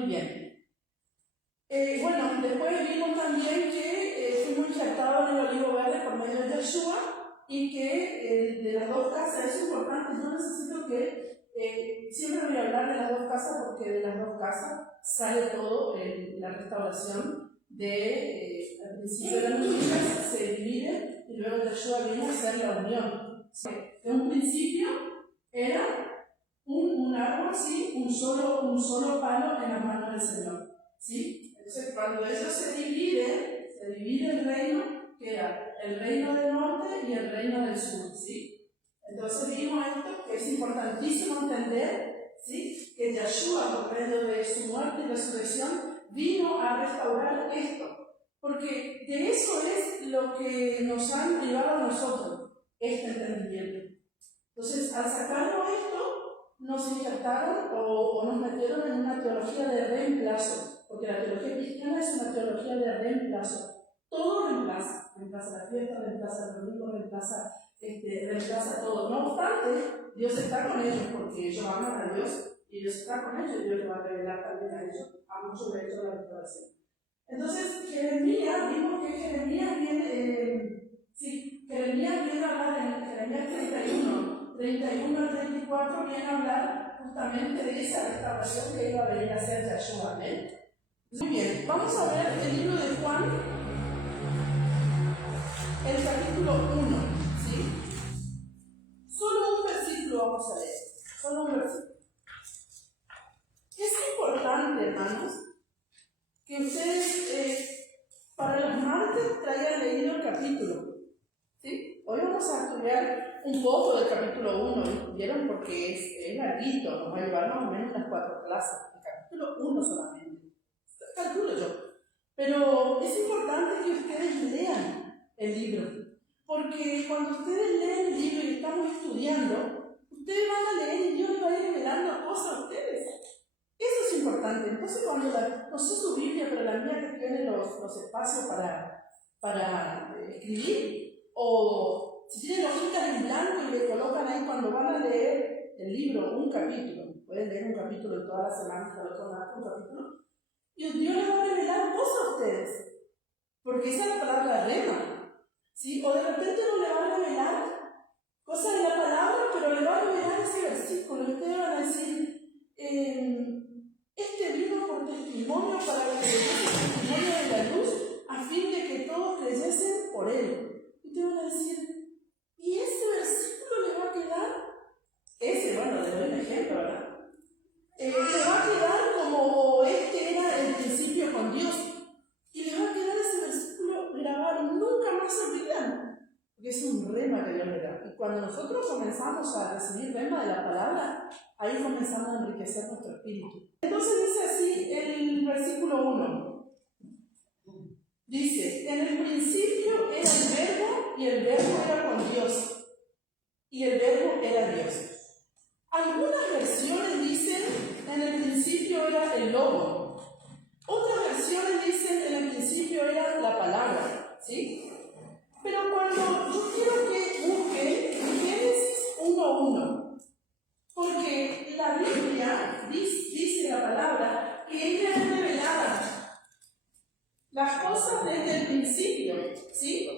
Muy bien. Bueno, después vimos también que fuimos injertados en el olivo verde por medio de Yeshua y que de las dos casas, es importante, yo necesito que siempre voy a hablar de las dos casas porque de las dos casas sale todo la restauración al principio de las nubes, se divide y luego Yeshua viene a hacer la unión. En un principio era un árbol, ¿sí? un solo palo en las manos del Señor. ¿Sí? Entonces, cuando eso se divide el reino, que era el reino del norte y el reino del sur. ¿Sí? Entonces vimos esto, que es importantísimo entender, ¿sí? que Yeshua, por medio de su muerte y resurrección, vino a restaurar esto. Porque de eso es lo que nos han llevado a nosotros, este entendimiento. Entonces, al sacarnos esto, nos injertaron o nos metieron en una teología de reemplazo, porque la teología cristiana es una teología de reemplazo. Todo reemplaza la fiesta, reemplaza el domingo, reemplaza todo. No obstante, Dios está con ellos, porque ellos aman a Dios, y Dios está con ellos, y Dios les va a revelar también a ellos, a muchos de ellos, la restauración. Entonces, Jeremías, vimos que Jeremías viene a hablar en Jeremías 31 al 34, viene a hablar justamente de esa restauración que iba a venir a hacer Yeshua. ¿Amén? Muy bien, vamos a ver el libro de Juan, el capítulo 1, ¿sí? Solo un versículo vamos a leer, solo un versículo. Es importante, hermanos, que ustedes para los martes traigan leído el capítulo, ¿sí? Hoy vamos a estudiar un poco del capítulo 1, ¿vieron? Porque es larguito, nos va a llevar más o menos unas 4 clases, el capítulo 1 solamente. Calculo yo. Pero es importante que ustedes lean el libro, porque cuando ustedes leen el libro y estamos estudiando, ustedes van a leer y Dios les va a ir revelando cosas a ustedes. Eso es importante. Entonces, cuando no sé su Biblia, pero la mía que tiene los espacios para escribir, o si tienen hojitas en blanco y le colocan ahí cuando van a leer el libro, un capítulo, pueden leer un capítulo toda la semana, hasta el otro lado, un capítulo, y Dios les va a revelar cosas a ustedes, porque esa es la palabra rema, ¿sí? O de repente no le va a revelar cosas de la palabra, pero le va a revelar ese versículo, y ustedes van a decir, este vino por testimonio para que creyesen el testimonio de la luz, a fin de que todos creyesen por él. Y ustedes van a decir, ¿y ese versículo le va a quedar? Bueno, le doy un ejemplo, ¿verdad? Le va a quedar como este era el principio con Dios. Y le va a quedar ese versículo grabado, nunca más se olvidan. Porque es un rema que Dios le da. Y cuando nosotros comenzamos a recibir rema de la palabra, ahí comenzamos a enriquecer nuestro espíritu. Entonces dice así el versículo 1. Dice, en el principio era el verbo, y el verbo era con Dios, y el verbo era Dios. Algunas versiones dicen, en el principio era el lobo. Otras versiones dicen, en el principio era la palabra, ¿sí? Pero cuando yo quiero que busquen Génesis 1:1, porque la Biblia dice la palabra que ella es revelada, las cosas desde el principio, ¿sí?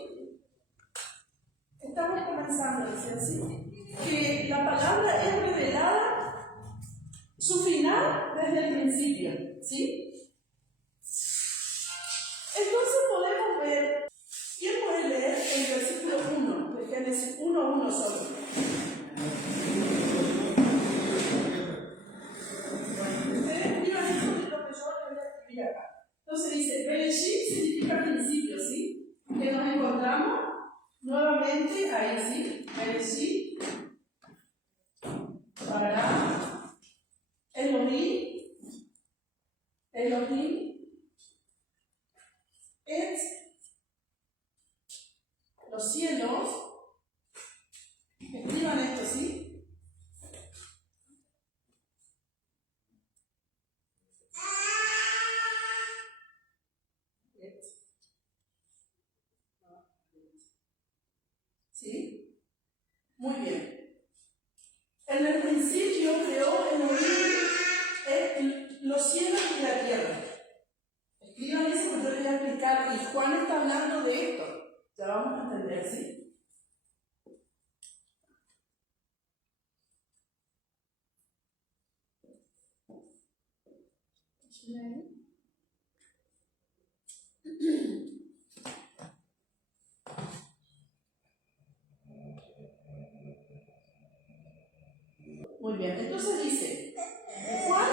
Estamos comenzando, dice así, que la palabra es revelada, su final desde el principio, ¿sí? Entonces podemos ver, ¿quién puede leer el versículo 1 de Génesis 1:1 solo? Ustedes escriban esto de lo que yo les voy a escribir acá. Entonces dice, Bereshit significa principio, ¿sí? Que nos encontramos nuevamente ahí, ¿sí? Bereshit, para Elohim, los cielos, escriban esto, ¿sí? ¿Sí? Muy bien. En el principio creó Elohim los cielos y la y Juan está hablando de esto. Ya vamos a entender, ¿sí? Muy bien, entonces dice, Juan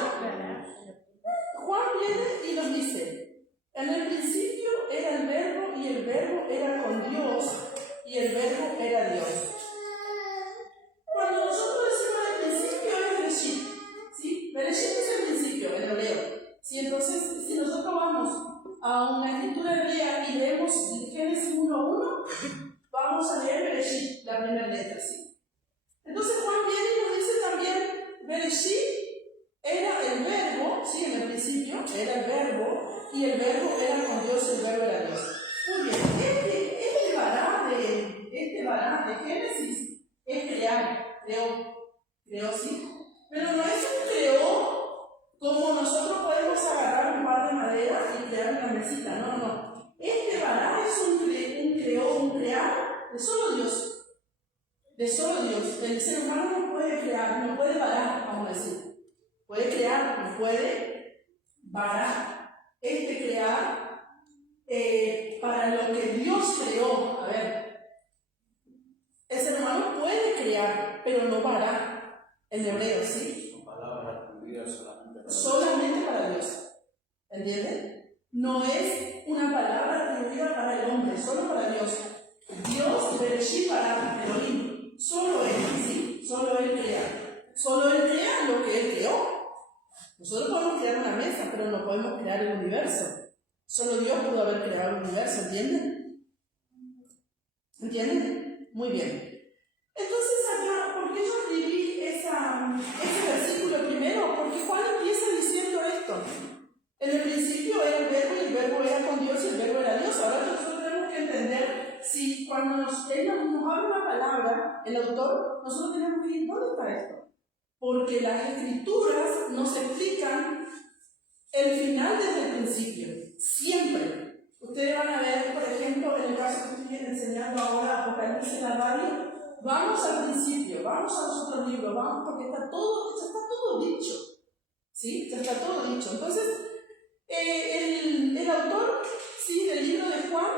viene y nos dice, en el principio era el verbo y el verbo era con Dios y el verbo era Dios. Cuando nosotros decimos el principio es Bereshit, ¿sí? Bereshit es el principio en hebreo. ¿Sí? Entonces, si nosotros vamos a una escritura hebrea y leemos Génesis 1:1, vamos a leer Bereshit, la primera letra, ¿sí? Entonces Juan viene y nos dice también, Bereshit era el verbo, ¿sí? En el principio era el verbo, y el verbo era con Dios, el verbo era Dios. Muy bien, este vará de Génesis es crear, creó, ¿sí? Pero no es un creó como nosotros podemos agarrar un par de madera y crear una mesita, no. Este vará es un crear de solo Dios. De solo Dios. El ser humano no puede crear, no puede varar, vamos a decir. Puede crear, no puede varar. Crear para lo que Dios creó. A ver, el ser humano puede crear, pero no varar. En hebreo, ¿sí? Son palabras atribuidas solamente para Dios. ¿Entienden? No es una palabra atribuida para el hombre, solo para Dios. Dios, Bereshit bara Elohim. Solo Él, ¿sí? Solo Él crea. Solo Él crea lo que Él creó. Nosotros podemos crear una mesa, pero no podemos crear el universo. Solo Dios pudo haber creado el universo, ¿entienden? ¿Entienden? Muy bien. Entonces acá, ¿por qué yo escribí ese versículo primero? Porque Juan empieza diciendo esto. En el principio era el verbo era con Dios y el verbo era Dios. Ahora nosotros tenemos que entender si cuando él nos habla una palabra, el autor, nosotros tenemos que ir, ¿dónde está esto? Porque las escrituras nos explican el final desde el principio, siempre. Ustedes van a ver, por ejemplo, en el caso que estoy enseñando ahora, Apocalipsis en la radio, vamos al principio, vamos a los otros libros, vamos porque ya está todo dicho, ¿sí? Ya está todo dicho. Entonces, el autor, ¿sí? Del libro de Juan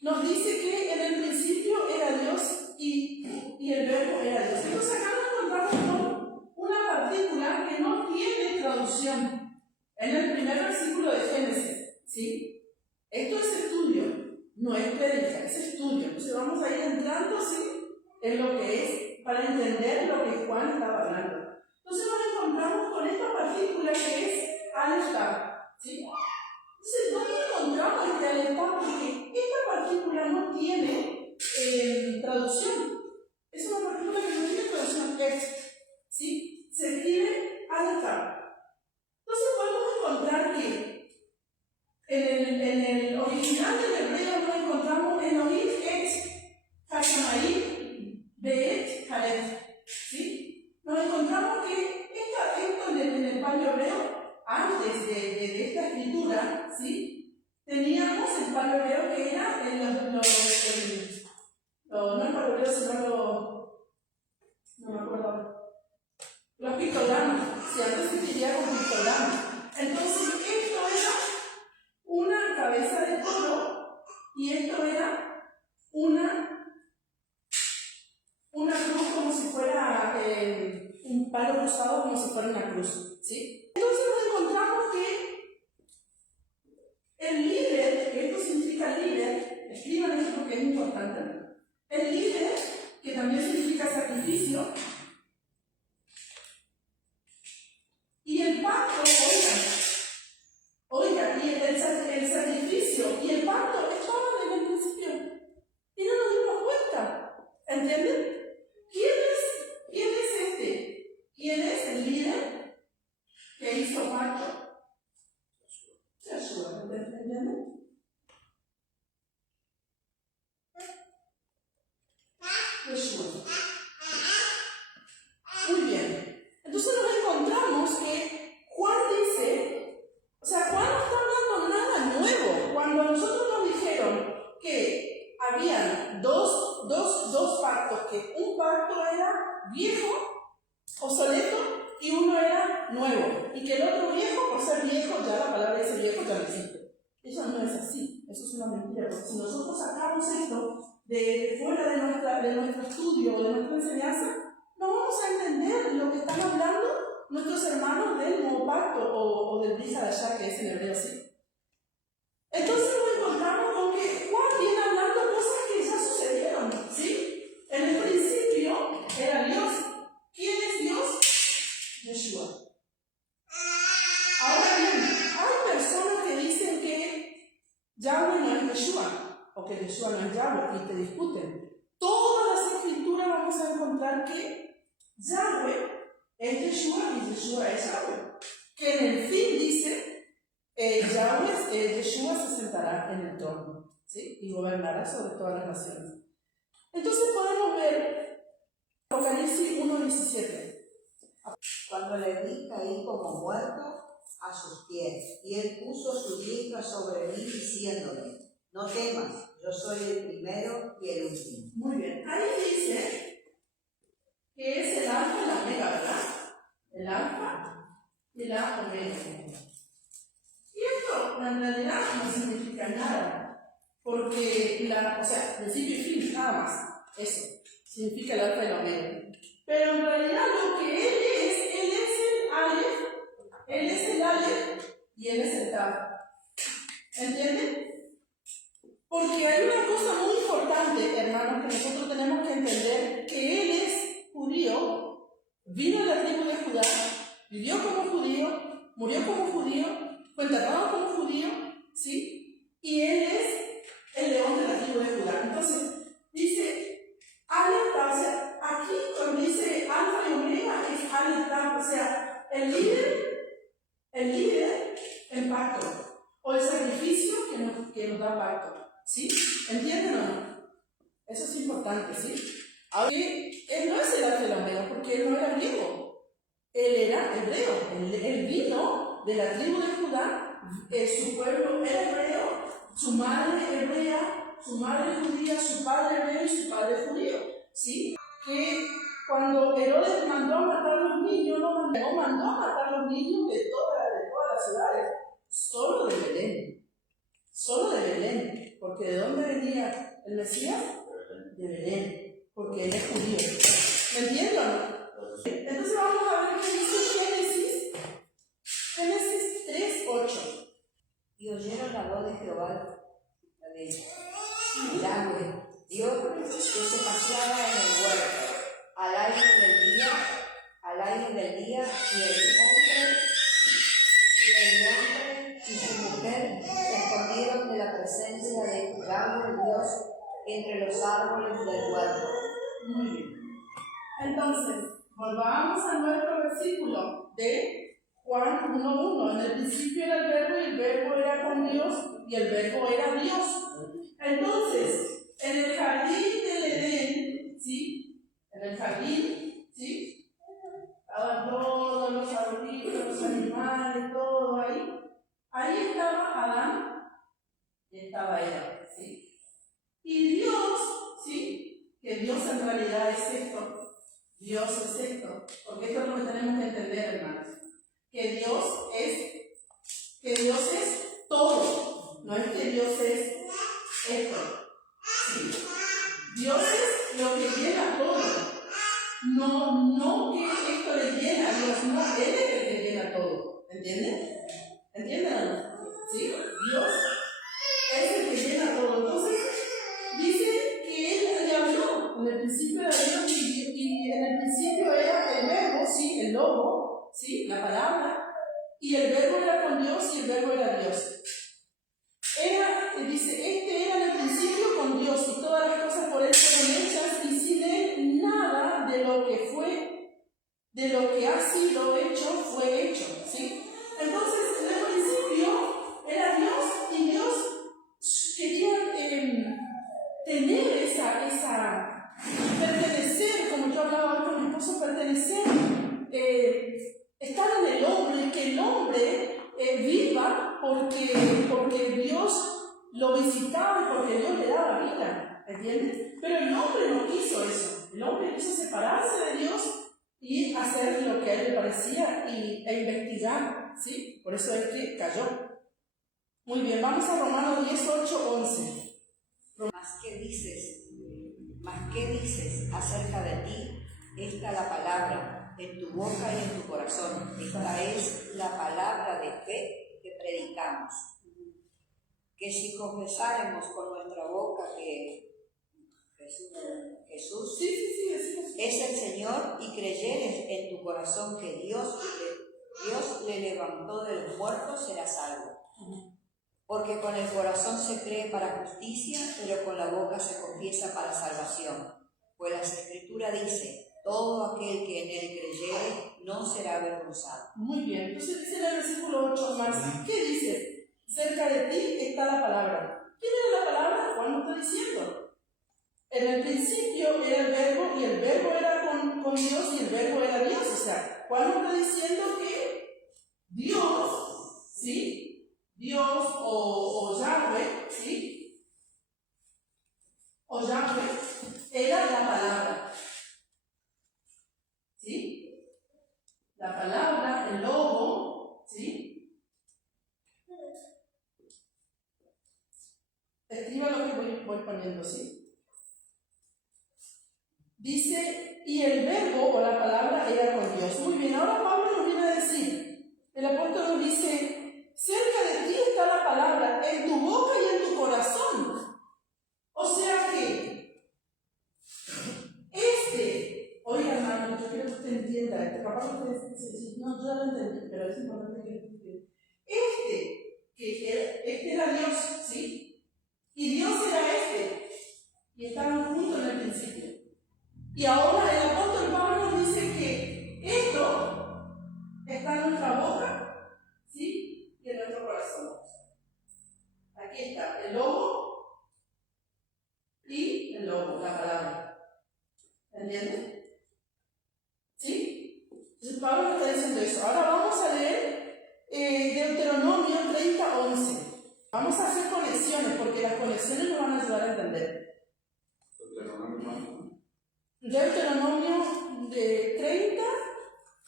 nos dice que en el principio era Dios y el verbo era Dios. Entonces acá nos encontramos con una partícula que no tiene traducción en el primer versículo de Génesis, ¿sí? Esto es estudio, no es prédica, es estudio. Entonces vamos a ir entrando, ¿sí? En lo que es, para entender lo que Juan estaba hablando. Entonces nos encontramos con esta partícula que es Aleph-Tav, ¿sí? Entonces, ¿dónde encontramos este Aleph-Tav? Porque esta partícula no tiene traducción. Es una partícula que no tiene traducción, ¿sí? Se escribe Aleph-Tav. Entonces podemos encontrar que en el original del hebreo nos encontramos Elohim et Hashamayim Be'et Halef, ¿sí? Nos encontramos que esto en el palio hebreo, antes de esta escritura, ¿sí? Teníamos el palio hebreo que era no el palio hebreo, sino no me acuerdo, los pictogramas. Si antes se escribía con pictogramas. Entonces, esto era una cabeza de toro y esto era una cruz como si fuera un palo cruzado, como si fuera una cruz, ¿sí? Entonces nos encontramos que el líder, que esto significa líder, escriban esto porque es importante, el líder, que también significa sacrificio, y el pacto, oiga, y el sacrificio y el pacto estaban en el principio y no nos dimos cuenta, ¿entienden? ¿Quién es este? ¿Quién es el líder que hizo pacto? Yeshua, ¿entienden? Yeshua. Muy bien. Entonces nos encontramos que Juan dice, o sea, Juan no está hablando nada nuevo. Cuando nosotros nos de nuestro estudio o de nuestra enseñanza, no vamos a entender lo que están hablando nuestros hermanos del nuevo pacto o del Brit Hadashah, que es en hebreo, sí. Entonces nos encontramos con que Juan viene hablando cosas que ya sucedieron, ¿sí? En el principio era Dios. ¿Quién es Dios? Yeshua. Ahora bien, hay personas que dicen que Yahweh no es Yeshua, o que Yeshua no es Yahweh, y te discuten. Todas las escrituras vamos a encontrar que Yahweh es Yeshua y Yeshua es Yahweh. Que en el fin dice, Yeshua se sentará en el trono, ¿sí? Y gobernará sobre todas las naciones. Entonces podemos ver Apocalipsis 1:17. Cuando le vi, caí como muerto a sus pies, y él puso su diestra sobre mí, diciéndome: no temas, yo soy el primero y el último. Muy bien, ahí dice que es el alfa y la omega, ¿verdad? El alfa y la omega. Y esto en realidad no significa nada, porque principio y fin, nada más, eso significa el alfa y la omega. Pero en realidad lo que él es el Aleph, él es el Aleph y él es el Tav. ¿Entienden? Porque hay una cosa muy importante, hermanos, que nosotros tenemos que entender, que él es judío, vino de la tribu de Judá, vivió como judío, murió como judío, fue enterrado como judío, ¿sí? Y él es el león de la tribu de Judá. Entonces, dice, Aleph, o sea, aquí cuando dice alfa y omega, es Aleph, o sea, el líder, el pacto, o el sacrificio que nos da pacto, ¿sí? ¿Entienden o no? Eso es importante, ¿sí? Ahora, él no es el alfa y la omega, porque él no era griego, él era hebreo, él vino de la tribu de Judá, su pueblo era hebreo, su madre hebrea, su madre judía, su padre hebreo y su padre judío, ¿sí? Que cuando Herodes mandó a matar a los niños, no mandó a matar a los niños de todas las ciudades, solo de Belén, porque ¿de dónde venía el Mesías? De Belén, porque él es judío. ¿Me entienden o no? Entonces vamos a ver qué dice Génesis 3:8. Y oyeron la voz de Jehová, Yahweh, Dios, que se paseaba en el huerto, al aire del día, y el hombre y su mujer se escondieron de la presencia de Yahweh, Dios, entre los árboles del huerto. Muy bien. Entonces, volvamos a nuestro versículo de Juan 1:1. En el principio era el verbo y el verbo era con Dios y el verbo era Dios. Entonces, en el jardín del Edén, ¿sí? En el jardín, ¿sí? Estaban todos los arbolitos, los animales, todo ahí. Ahí estaba Adán y estaba Eva, ¿sí? Y Dios, ¿sí? Que Dios en realidad es esto. Dios es esto. Porque esto es lo que tenemos que entender, hermanos. Que Dios es todo. No es que Dios es esto. ¿Sí? Dios es lo que llena todo. No que esto le llena a Dios, no, Él es el que llena todo. ¿Entienden? ¿Entienden o no? ¿Sí? Dios es el que llena todo. Entonces, dice que Él le habló. En el principio era Dios y en el principio era el verbo, sí, el logo, sí, la palabra, y el verbo era con Dios y el verbo era Dios. Dice, era en el principio con Dios y todas las cosas por Él fueron hechas y sin Él nada de lo que ha sido hecho fue hecho, ¿sí? Entonces, en el principio era Dios y Dios quería tener pertenecer, como yo hablaba con mi esposo, pertenecer, estar en el hombre, que el hombre viva porque Dios lo visitaba y porque Dios le daba vida, ¿entiendes? Pero el hombre no quiso eso, el hombre quiso separarse de Dios y hacer lo que a él le parecía e investigar, ¿sí? Por eso es que cayó. Muy bien, vamos a Romanos 10:8-11. Mas, ¿qué dices? Mas ¿qué dices acerca de ti? Esta la palabra en tu boca y en tu corazón. Esta es la palabra de fe que predicamos. Que si confesáremos con nuestra boca que Jesús es el Señor y creyeres en tu corazón que Dios le levantó de los muertos, serás salvo. Porque con el corazón se cree para justicia, pero con la boca se confiesa para salvación. Pues la Escritura dice: todo aquel que en él creyere no será avergonzado. Muy bien, entonces dice en el versículo 8 más, ¿qué dice? Cerca de ti está la palabra. ¿Quién era la palabra? Juan lo está diciendo. En el principio era el verbo, y el verbo era con Dios, y el verbo era Dios. O sea, Juan nos está diciendo que Dios, ¿sí? Dios o Yahweh, ¿sí? O Yahweh era la palabra. ¿Sí? La palabra, el logo, ¿sí? Escriba lo que voy poniendo, ¿sí? Dice, y el verbo o la palabra era con Dios. Muy bien, ahora Pablo nos viene a decir, el apóstol nos dice, cerca de ti está la palabra, en tu boca y en tu corazón. O sea que, oiga hermano, yo quiero que usted entienda esto, capaz que usted no, yo ya lo entendí, pero es importante que entienda. Este era Dios, ¿sí? Y Dios era y estaban juntos en el principio. Y ahora el apóstol Pablo nos dice que esto está en nuestra boca, ¿sí? Y en nuestro corazón. Aquí está el logo y el logo, la palabra. ¿Entienden? ¿Sí? Entonces Pablo nos está diciendo eso. Ahora vamos a leer Deuteronomio 30:11. Vamos a hacer conexiones porque las conexiones nos van a ayudar a entender. Deuteronomio de 30,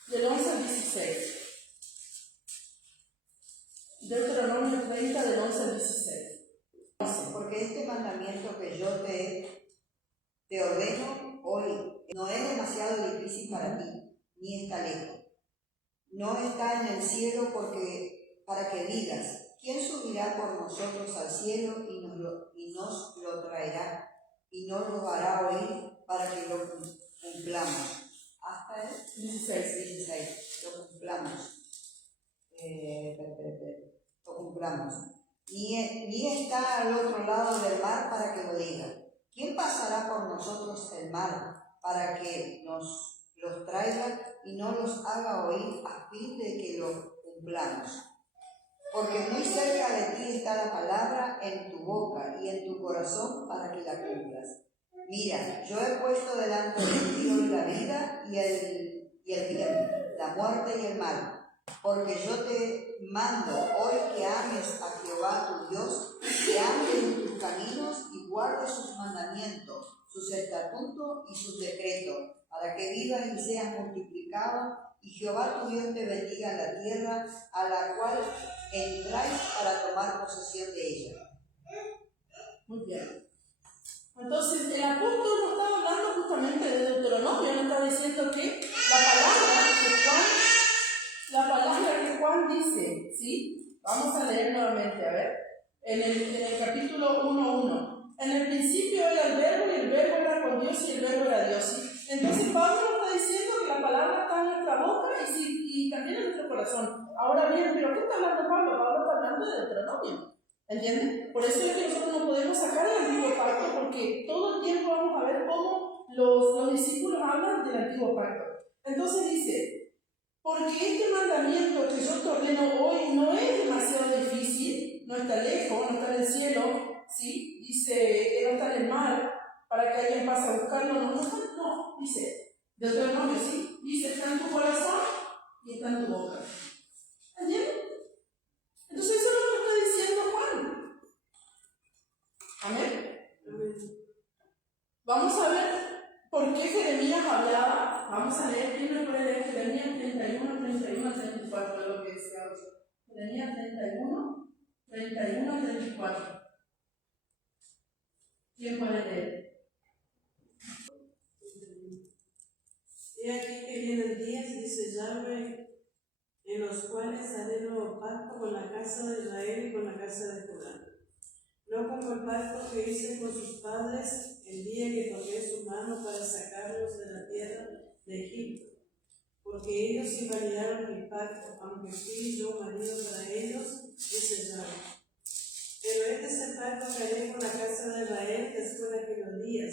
del 11 al 16. Deuteronomio 30, del 11 al 16. Porque este mandamiento que yo te ordeno hoy no es demasiado difícil para ti, ni está lejos. No está en el cielo para que digas: ¿quién subirá por nosotros al cielo y nos lo traerá y nos lo hará oír para que lo cumplamos? Hasta el 16. Lo cumplamos. Lo cumplamos. Ni está al otro lado del mar para que lo diga. ¿Quién pasará por nosotros el mar para que nos los traiga y no los haga oír a fin de que lo cumplamos? Porque muy cerca de ti está la palabra en tu boca y en tu corazón para que la cumplas. Mira, yo he puesto delante de ti hoy la vida y el bien, la muerte y el mal. Porque yo te mando hoy que ames a Jehová tu Dios, que andes en tus caminos y guardes sus mandamientos, sus estatutos y sus decretos, para que vivas y seas multiplicado, y Jehová tu Dios te bendiga en la tierra a la cual entráis para tomar posesión de ella. Muy bien. Entonces, el apóstol nos estaba hablando justamente de Deuteronomio, nos está diciendo que la palabra que Juan dice, ¿sí? Vamos a leer nuevamente, a ver, en el capítulo 1:1. En el principio era el verbo, y el verbo era con Dios, y el verbo era Dios. ¿Sí? Entonces, Pablo nos está diciendo que la palabra está en nuestra boca y también en nuestro corazón. Ahora bien, ¿pero qué está hablando Pablo? Pablo está hablando de Deuteronomio. ¿Entienden? Por eso es que nosotros no podemos sacar el antiguo pacto, porque todo el tiempo vamos a ver cómo los discípulos hablan del antiguo pacto. Entonces dice, porque este mandamiento que yo te ordeno hoy no es demasiado difícil, no está lejos, no está en el cielo, ¿sí? Dice que no está en el mar para que alguien pase a buscarlo, no, dice, Deuteronomio, ¿sí? Dice, está en tu corazón y está en tu boca. ¿Entienden? Entonces eso es lo que está diciendo Juan. Amén. Vamos a ver por qué Jeremías hablaba. Vamos a leer, ¿quién me puede leer Jeremías 31, 34? Es lo que dice ahora. Jeremías 31, 34. ¿Quién puede leer? He aquí que vienen días, dice Yahweh, en los cuales haré nuevo pacto con la casa de Israel y con la casa de Judá. No como el pacto que hice con sus padres el día que tomé su mano para sacarlos de la tierra de Egipto, porque ellos invalidaron mi pacto, aunque fui yo marido para ellos, dice Yahweh. Pero este es el pacto que haré con la casa de Israel después de aquellos días,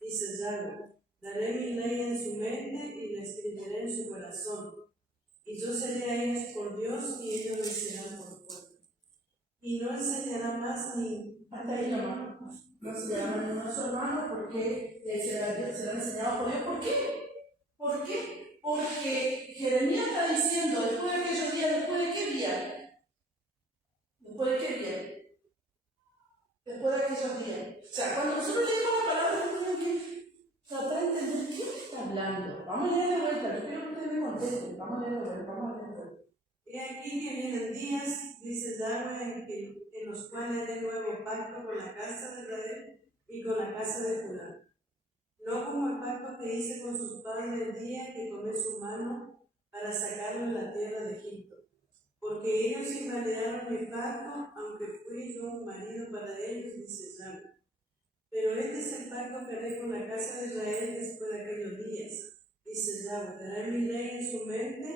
dice Yahweh. Daré mi ley en su mente y la escribiré en su corazón. Y yo seré a ellos por Dios y ellos me serán por pueblo. Y no enseñará más ni... Hasta ahí nomás. No se llaman ni a su hermano porque será enseñado por Dios. ¿Por qué? ¿Por qué? Porque Jeremías está diciendo, después de aquellos días, ¿después de qué día? ¿Después de qué día? Después de aquellos días. O sea, cuando nosotros leemos la palabra, tenemos que tratar de entender qué me está hablando. Vamos a leer de vuelta, yo quiero que ustedes me contesten. Vamos a leer de vuelta, vamos a leer de vuelta. He aquí que vienen días, dice Yahweh, en los cuales haré nuevo pacto con la casa de Israel y con la casa de Judá. No como el pacto que hice con sus padres el día que tomé su mano para sacarlos de la tierra de Egipto. Porque ellos invalidaron mi pacto, aunque fui yo un marido para ellos, dice Yahweh. Pero este es el pacto que haré con la casa de Israel después de aquellos días, dice Yahweh. Daré mi ley en su mente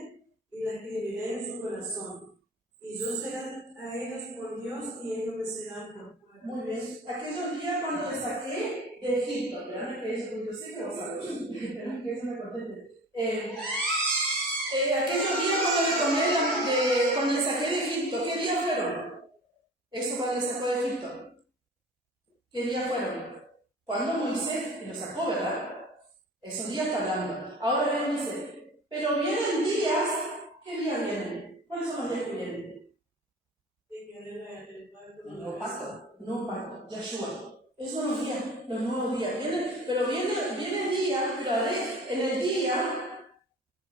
y la escribiré en su corazón. Y yo seré a ellos por Dios y ellos me serán por pueblo. Muy bien. Aquellos días cuando les saqué de Egipto, ¿verdad? Que eso, yo sé que vos sabés, que eso me conteste. Aquellos días cuando les saqué de Egipto, ¿qué días fueron? Eso cuando les sacó de Egipto. ¿Qué días fueron? Cuando Moisés los sacó, ¿verdad? Esos días está hablando. Ahora bien dice, pero vienen días, ¿qué días vienen? ¿Cuáles son los días que vienen? Nuevo pacto. Nuevo pacto, Yahshua. Esos son los días, los nuevos días. Pero viene días, pero en el día,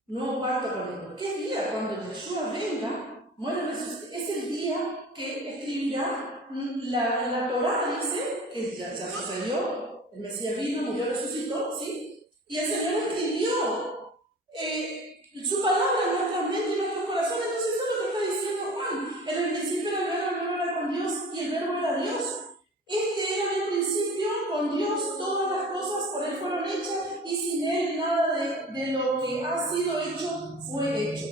nuevo pacto con esto. ¿Qué día? Cuando Yahshua venga, muere resucite. Es el día que escribirá la Torá, dice, que ya sucedió. El Mesías vino, murió, resucitó, ¿sí? Y el Señor escribió su palabra en nuestras mentes y en nuestros corazones. Entonces, eso es lo que está diciendo Juan. En el principio era el verbo era con Dios y el verbo era Dios. Este era en el principio con Dios, todas las cosas por Él fueron hechas y sin Él nada de lo que ha sido hecho fue hecho.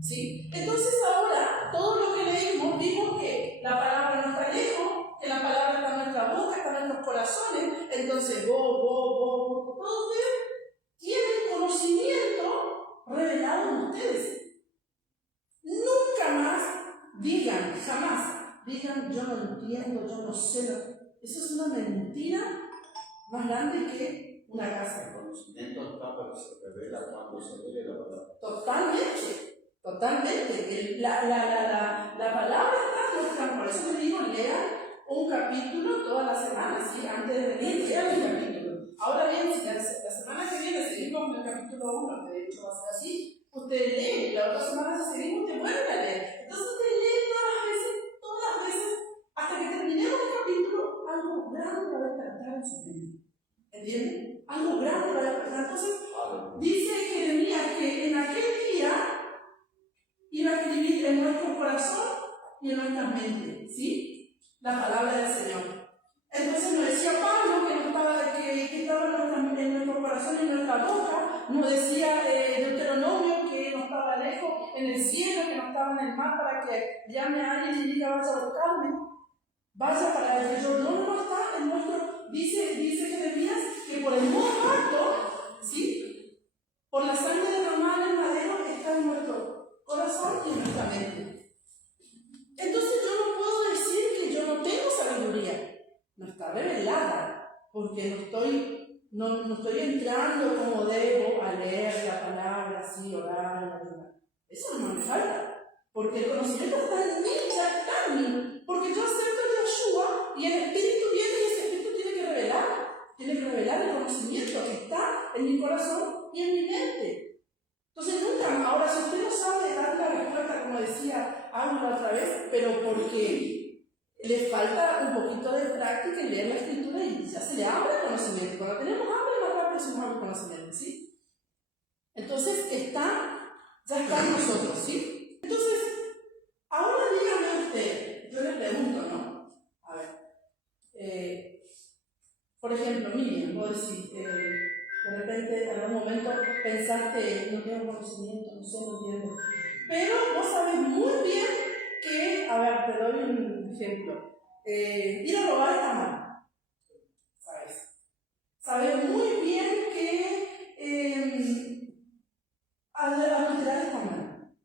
¿Sí? Entonces ahora, todo lo que leímos, vimos que la palabra no está lejos, que la palabra está en nuestra boca, está en nuestros corazones. Entonces, todos ustedes tienen conocimiento revelado en ustedes. Nunca más digan, jamás digan, yo no entiendo, yo no sé. Eso es una mentira más grande que una casa. El conocimiento está para que se revela cuando se lee la palabra. Totalmente. La palabra está en nuestra. Por eso les digo, lean un capítulo todas las semanas, ¿sí? Antes de venir, lean un capítulo. Ahora bien, si la semana que viene seguimos con el capítulo 1, que de hecho va a ser así, ustedes leen, y la otra semana si seguimos, ustedes vuelven a leer. Entonces ustedes leen todas las veces, hasta que terminemos el capítulo, algo grande va a despertar en su mente. ¿Entienden? Algo grande va a despertar. Entonces, dice Jeremías que en aquel día iba a escribir en nuestro corazón y en nuestra mente, ¿sí? La palabra del Señor. Entonces nos decía Pablo que estaba en nuestro corazón y en nuestra boca, nos decía Deuteronomio que no estaba lejos en el cielo, que no estaba en el mar para que llame a alguien y diga vaya a buscarme, vaya para el Señor. No está en nuestro, dice Jeremías que por el nuevo pacto, ¿sí? Por la sangre derramada en el madero está en nuestro corazón y en nuestra mente. Entonces yo no puedo decir que yo no tengo sabiduría. No está revelada, porque no estoy entrando como debo a leer la palabra, así, orar, eso no me falta, porque el conocimiento está en mí, ya está en mí, porque yo acepto a Yahshua y el Espíritu viene y ese Espíritu tiene que revelar el conocimiento que está en mi corazón y en mi mente. Entonces nunca, ahora si usted no sabe dar la respuesta, como decía Ángela otra vez, pero porque le falta un poquito de práctica y leer la escritura y ya se le abre el conocimiento. Cuando tenemos hambre, más rápido se nos abre el conocimiento, ¿sí? Entonces, ya está en nosotros, ¿sí? Entonces, ahora dígame usted, yo le pregunto, ¿no? A ver, por ejemplo, Miriam, vos decís, de repente en algún momento pensaste, no tengo conocimiento, no sé, no entiendo, pero vos sabés muy bien que, a ver, te doy un ejemplo, ir a robar está mal, ¿sabes? Sabes muy bien que adulterar está mal.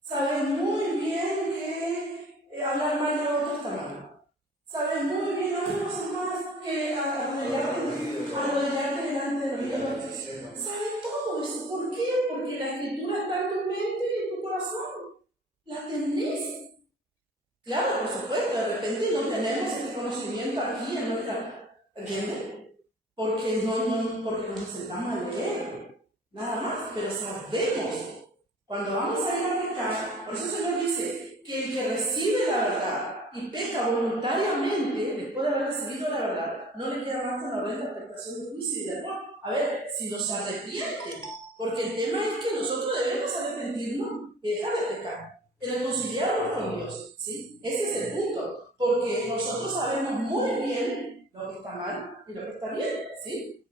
Sabes muy bien que hablar mal de otros está mal. Sabes muy bien otras cosas más que arrodillarte delante de Dios. Sabes todo eso. ¿Por qué? Porque la escritura está en tu mente y en tu corazón. La tenés. Claro, por supuesto, de repente no tenemos este conocimiento aquí en nuestra. ¿Entiendes? Porque porque nos sentamos a leer, nada más, pero sabemos, cuando vamos a ir a pecar, por eso el Señor dice que el que recibe la verdad y peca voluntariamente, después de haber recibido la verdad, no le queda más que una horrenda expectación de juicio y de error. A ver, si nos arrepiente, porque el tema es que nosotros debemos arrepentirnos y dejar de pecar, y reconciliarnos con Dios, ¿sí? Ese es el punto, porque nosotros sabemos muy bien lo que está mal y lo que está bien, ¿sí?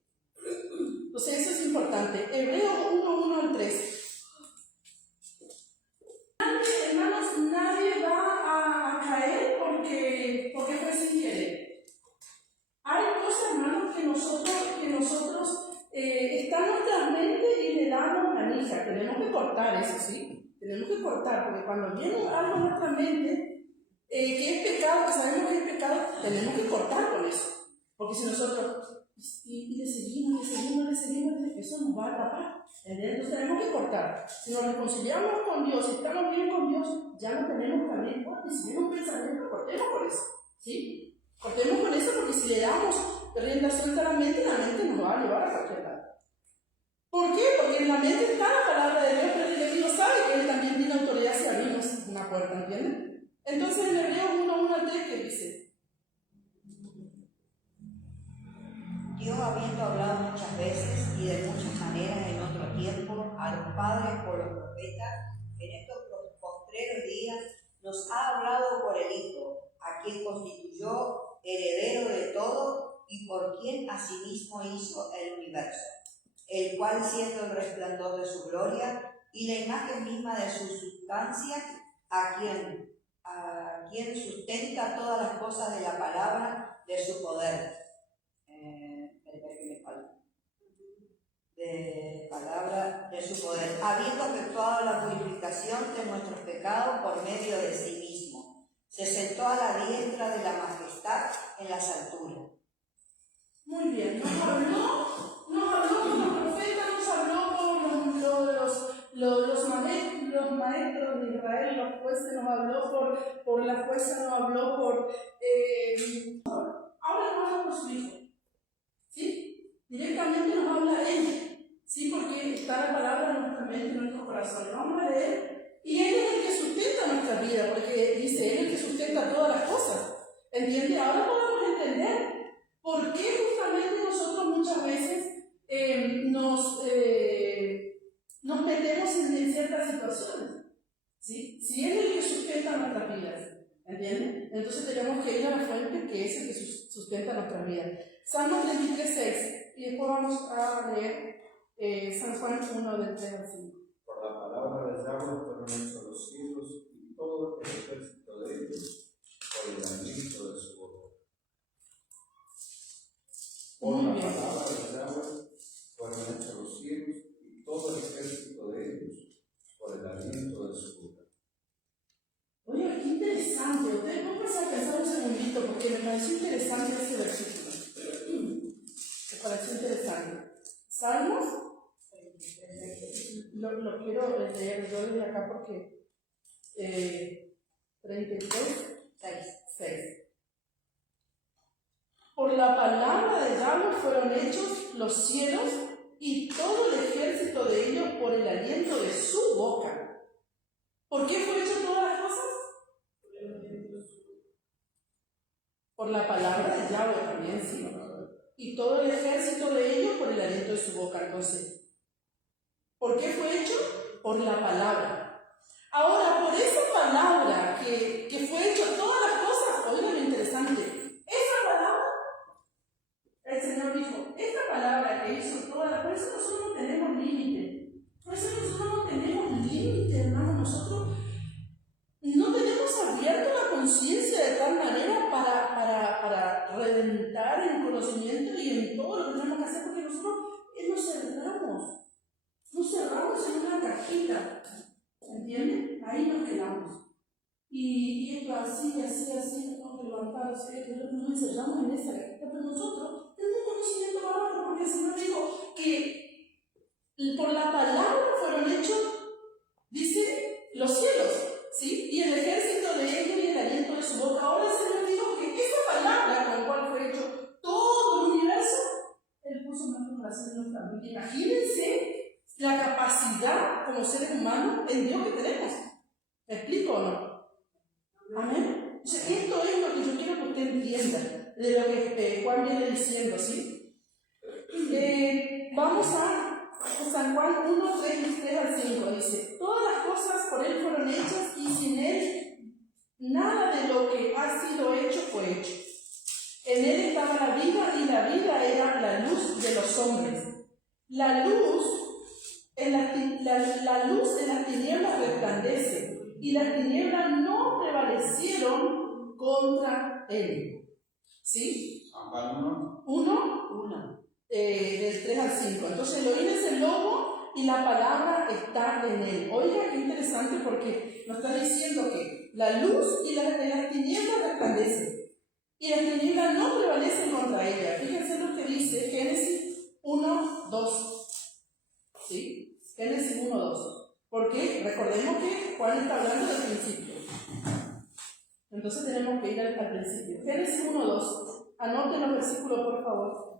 Entonces eso es importante. Hebreos 1, 1 al 3. Hermanos, nadie va a caer porque fue sin querer. Hay cosas, hermanos, que nosotros está en nuestra mente y le damos manija. Tenemos que cortar eso, ¿sí? Tenemos que cortar, porque cuando viene algo en nuestra mente que es pecado, que sabemos que es pecado, tenemos que cortar con eso. Porque si nosotros le seguimos, eso nos va a atrapar. Entonces tenemos que cortar. Si nos reconciliamos con Dios, si estamos bien con Dios, ya no tenemos también, si viene un pensamiento, cortemos por eso. ¿Sí? Cortemos con eso, porque si le damos rienda suelta a la mente nos va a llevar a cualquier lado. ¿Por qué? Porque en la mente está la palabra de Dios, pero el enemigo sabe que él también tiene autoridad si abrimos una puerta, ¿entienden? Entonces en Hebreos 1, 1 al 3, ¿qué dice? Dios, habiendo hablado muchas veces y de muchas maneras en otro tiempo a los padres por los profetas, en estos postreros días nos ha hablado por el Hijo, a quien constituyó heredero de todo y por quien asimismo hizo el universo, el cual, siendo el resplandor de su gloria y la imagen misma de su sustancia, a quien sustenta todas las cosas de la palabra de su poder. De palabra de su poder, habiendo efectuado la purificación de nuestros pecados por medio de sí mismo, se sentó a la diestra de la majestad en las alturas. Muy bien, nos habló por los profetas, nos habló por los maestros de Israel, los jueces, nos habló por la jueza, nos habló ahora nos habla por su Hijo, ¿sí? Directamente nos habla Él, ¿sí? Porque está la palabra en nuestra mente, en nuestros corazones. Vamos a leer, y Él es el que sustenta nuestra vida, porque dice Él es el que sustenta todas las cosas, ¿entiende? Ahora podemos entender por qué justamente nosotros muchas veces nos metemos en ciertas situaciones, ¿sí? Si Él es el que sustenta nuestras vidas, ¿entienden? Entonces tenemos que ir a la fuente que es el que sustenta nuestras vidas. Salmo 33:6, y después vamos a leer San Juan 1, del 3 al 5. Por la palabra de Yahweh fueron hechos los cielos y todo el ejército de ellos, por el aliento de su boca. Por Muy la bien. palabra de Yahweh fueron hechos los cielos y todo el ejército de ellos, por el aliento de su boca. Oye, qué interesante. Ustedes pónganse a pensar un segundito, porque me pareció interesante ese versículo. Me pareció interesante. Salmos, lo quiero leer yo desde acá porque 33:6. Por la palabra de Yahweh fueron hechos los cielos y todo el ejército de ellos por el aliento de su boca. ¿Por qué fue hecho todas las cosas? Por la palabra de Yahweh también, sí. Y todo el ejército de ellos por el aliento de su boca. Entonces, ¿por qué fue hecho? por la palabra. Ahora, por esa palabra que fue hecho todas las cosas, oigan lo interesante, esa palabra, el Señor dijo, esta palabra que hizo todas las cosas, por eso nosotros no tenemos límite. Por eso nosotros no tenemos límite, hermano. Nosotros no tenemos abierto la conciencia de tal manera para reventar en conocimiento y en todo lo que tenemos que hacer, porque nosotros nos cerramos en una cajita, ¿entienden? Ahí nos quedamos. Y esto así, tengo que levantar, nos encerramos en esa cajita, pero nosotros tenemos un conocimiento bárbaro, porque el Señor dijo que por la palabra fueron hechos, dice, los cielos, ¿sí? Y el ejército de ellos y el aliento de su boca. Ahora el Señor dijo que esa palabra con la cual fue hecho todo el universo, Él puso en nuestro corazón y nuestra mente. Imagínense la capacidad como seres humanos en Dios que tenemos. ¿Me explico o no? Amén. O sea, esto es lo que yo quiero que usted entienda de lo que Juan viene diciendo, ¿sí? Vamos a San Juan 1, 3 al 5. Dice: todas las cosas por Él fueron hechas y sin Él nada de lo que ha sido hecho fue hecho. En Él estaba la vida y la vida era la luz de los hombres. La luz en las tinieblas resplandece y las tinieblas no prevalecieron contra Él. ¿Sí? San Juan 1. 1. Del 3 al 5. Entonces Elohim es el lobo y la palabra está en él. Oiga, qué interesante, porque nos está diciendo que la luz y las tinieblas resplandecen y las tinieblas no prevalecen contra ella. Fíjense lo que dice Génesis 1, 2. ¿Sí? Génesis 1, 2. Porque recordemos que Juan está hablando del principio. Entonces tenemos que ir al principio. Génesis 1, 2. Anoten los versículos, por favor.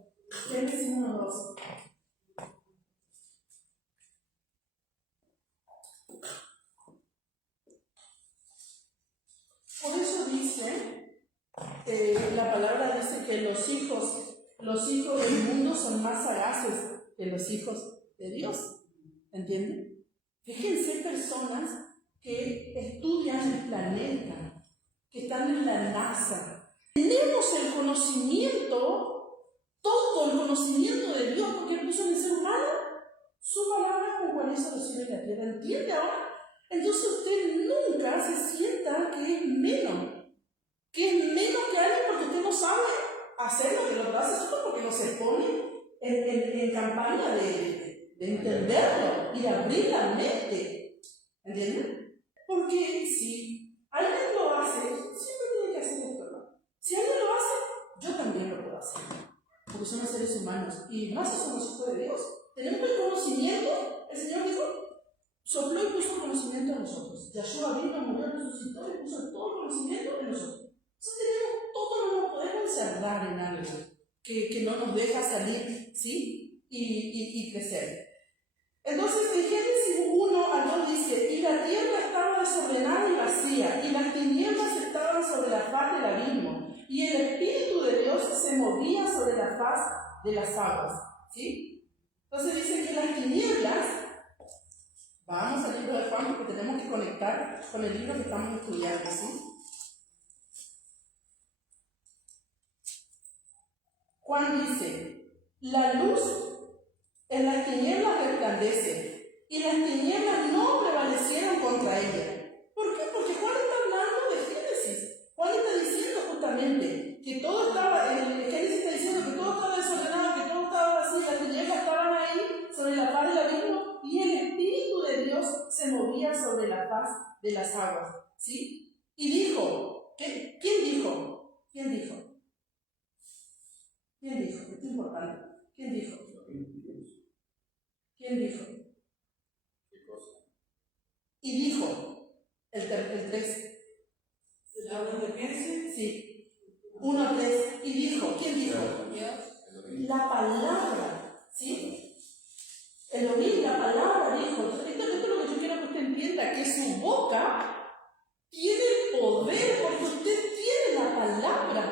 Génesis 1, 2. Por eso dice, la palabra dice que los hijos del mundo son más sagaces que los hijos de Dios. ¿Entienden? Fíjense, personas que estudian el planeta, que están en la NASA. Tenemos el conocimiento, todo el conocimiento de Dios, porque Él puso en el ser humano su palabra con cual hizo los cielos y la tierra. ¿Entiende ahora? Entonces usted nunca se sienta que es menos que alguien, porque usted no sabe hacer lo que lo hace solo porque no se pone en campaña de entenderlo y de abrir la mente. ¿Entienden? Porque si alguien lo hace, siempre tiene que hacer esto, ¿no? Si alguien lo hace, yo también lo puedo hacer. Porque somos seres humanos y más si somos hijos de Dios. Tenemos el conocimiento. El Señor dijo, sopló y puso conocimiento en nosotros. Yahshua vino, murió, resucitó y puso todo el conocimiento en nosotros. Entonces tenemos todo, no nos podemos encerrar en algo que no nos deja salir, ¿sí? Y crecer. Entonces en Génesis 1 al 2 dice: y la tierra estaba desordenada y vacía, y las tinieblas estaban sobre la faz del abismo, y el Espíritu de Dios se movía sobre la faz de las aguas. ¿Sí? Entonces dice que las tinieblas, vamos al libro de Juan porque tenemos que conectar con el libro que estamos estudiando, ¿sí? Juan dice: la luz en las tinieblas resplandece, y las tinieblas no prevalecieron contra ella. ¿Por qué? Porque Juan está hablando de Génesis. Juan está diciendo justamente que todo estaba, Génesis está diciendo que todo estaba desordenado, que todo estaba vacío, las tinieblas estaban ahí sobre la faz del abismo, y el Espíritu de Dios se movía sobre la faz de las aguas. ¿Sí? Y dijo, ¿quién dijo? ¿Quién dijo? ¿Quién dijo? Esto es importante. ¿Quién dijo? ¿Quién dijo? ¿Qué cosa? Y dijo, el 3. ¿Hablas de Génesis? Sí. 1, 3. Y dijo, ¿quién dijo? La palabra, ¿sí? Elohim, la palabra dijo. Esto es lo que yo quiero que usted entienda, que su boca tiene el poder, porque usted tiene la palabra.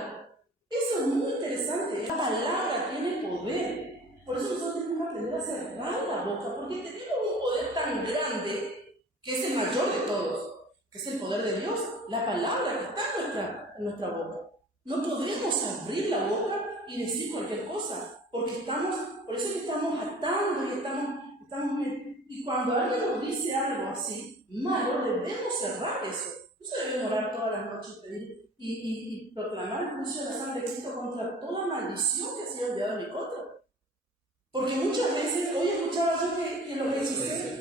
Eso es muy interesante. La palabra tiene poder. Por eso nosotros tenemos que aprender a cerrar la boca, porque tenemos un poder tan grande nuestra boca. No podemos abrir la boca y decir cualquier cosa, porque por eso que estamos atando y cuando alguien nos dice algo así, malo, debemos cerrar eso. Eso debemos orar todas las noches y pedir y proclamar el juicio de la sangre de Cristo contra toda maldición que se haya enviado en mi contra. Porque muchas veces, hoy escuchaba yo que los hechiceros.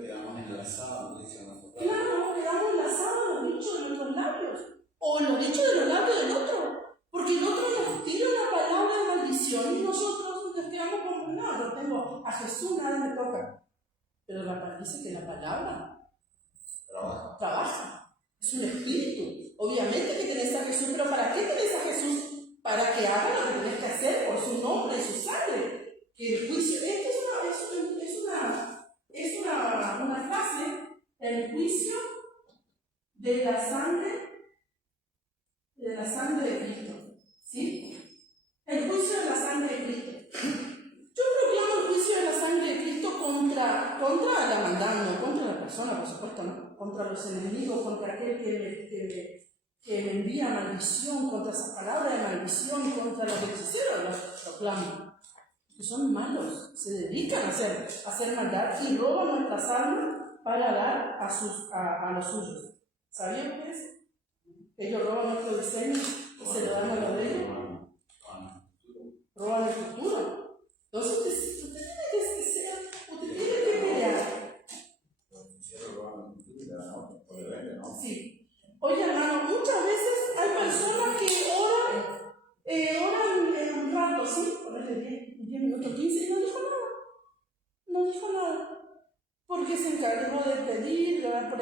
Quedamos enlazados, Claro, quedamos enlazados en los dichos de nuestros labios, o en los dichos de los labios del otro, porque el otro nos tira una palabra de maldición y nosotros nos quedamos como, no, yo tengo a Jesús, nada me toca. Pero la palabra dice que la palabra trabaja, es un espíritu. Obviamente que tenés a Jesús, pero ¿para qué tenés a Jesús? Para que haga lo que tenés que hacer por su nombre y su sangre. Que el juicio, esto es una frase, el juicio de la sangre de Cristo, ¿sí? El juicio de la sangre de Cristo. Yo proclamo el juicio de la sangre de Cristo contra la maldad, no contra la persona, por supuesto, no, contra los enemigos, contra aquel que me envía maldición, contra esa palabra de maldición, contra los hechiceros, los proclamo. Que son malos, se dedican a hacer maldad y roban nuestras almas para dar a los suyos. ¿Sabían ustedes? Ellos roban nuestro diseño y se lo dan a los de ellos. Roban el futuro. Entonces usted tiene que pelear. Sí. Oye, hermano, muchas veces hay personas que oran en un rato, ¿sí? Ponele 10 minutos, 15, y no dijo nada. No dijo nada. Porque se encargó de pedir, de orar por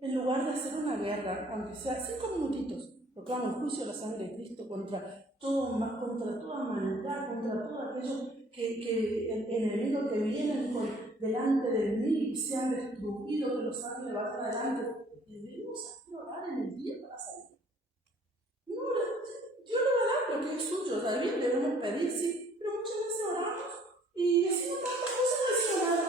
en lugar de hacer una guerra, aunque sea 5 minutitos. Proclama el juicio de la sangre de Cristo contra toda maldad, contra todo aquello que el enemigo que vienen delante de mí sean destruidos, que los ángeles vayan adelante. Debemos orar en el día para salir. No, Dios le va a dar lo que es suyo, también debemos pedir, sí, pero muchas veces oramos y decimos tantas cosas, no decimos nada.